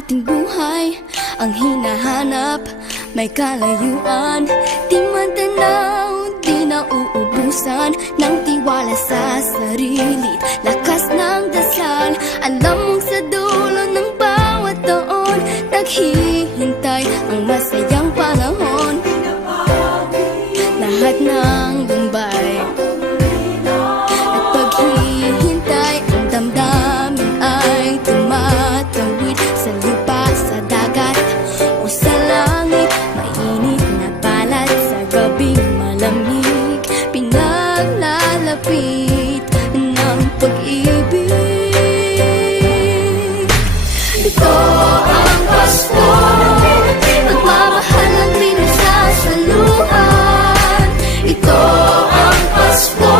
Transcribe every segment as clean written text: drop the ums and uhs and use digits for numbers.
ating buhay ang hinahanap, may kalayuan. Di man tanaw, di na uubusan ng tiwala sa sarili, lakas ng dasal. Alam mong sa dulo ng bawat taon, naghihintay ang masayang panahon. Lahat ng lumbay at paghihintay, ang damdamin ay tumatawid sa lupa, sa dagat o sa langit. Mainit na balat sa gabing malamig, pinaglalapit ng pag-ibig. Ito ang Pasko, pagmamahal ang pinagsasaluhan. Ito ang Pasko,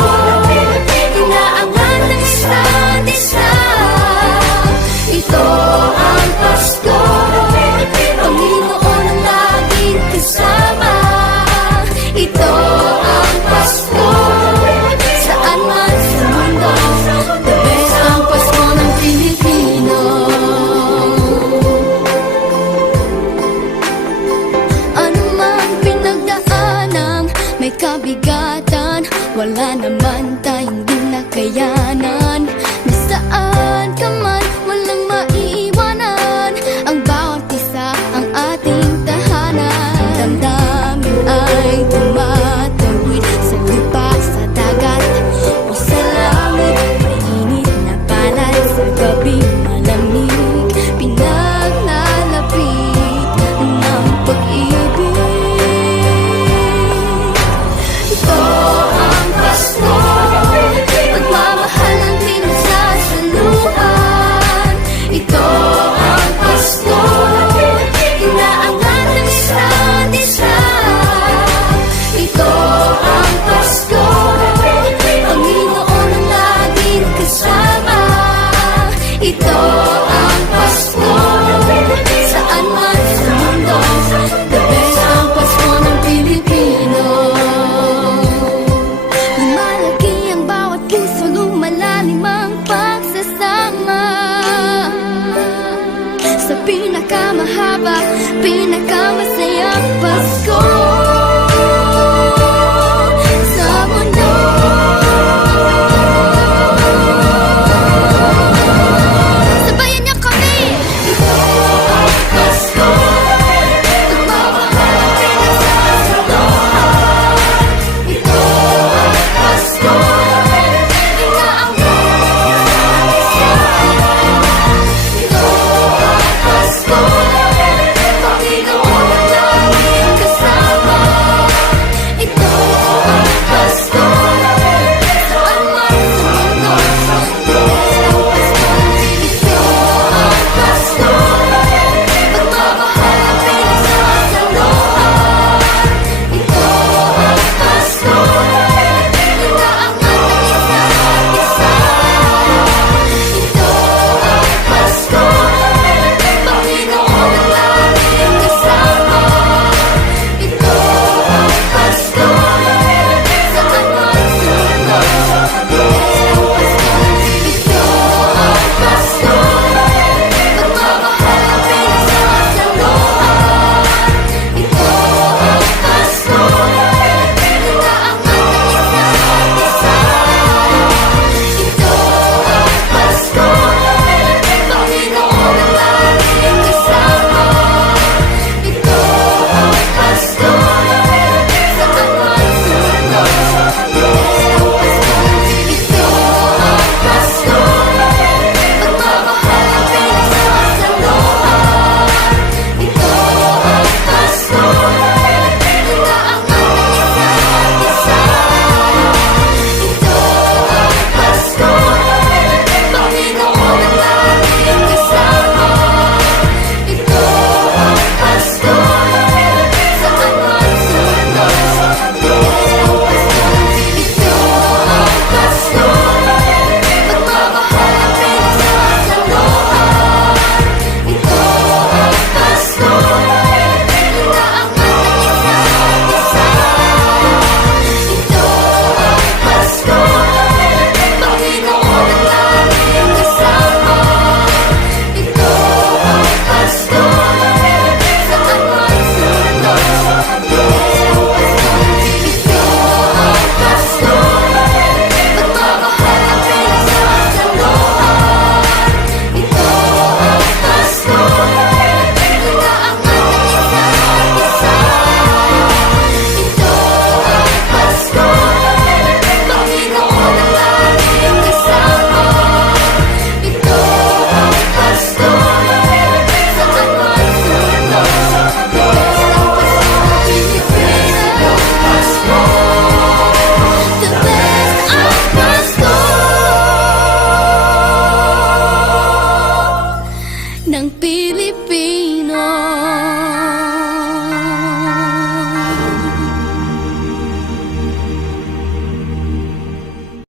inaangat ng isa't isa. Ito ang Pasko, Panginoon ang laging kasama. Ito ang Pasko, saan man sa mundo, the best ang Pasko ng Pilipino. Ano mang pinagdaanang may kabigatan, wala naman tayong di nakayanan. Nasaan ka man, walang maiiwanan, ang bawat isa ang ating tahanan. Damdamin ay tumatawid sa lupa, sa dagat o sa langit. Mainit na balat sa gabing malamig, pinaglalapit ng pag-ibig. Ito ang Pasko, pagmamahal ang pinagsasaluhan. Ito ang Pasko, inaangat ng isa't isa. Ito ang Pasko, Panginoon ang laging kasama. Ito ang Pasko, saan man sa mundo, the best ang Pasko ng Pilipino. Lumalaki ang bawat puso, lumalalim ang pagsasama. Sa pinakamahaba, pinakamasayang Pasko.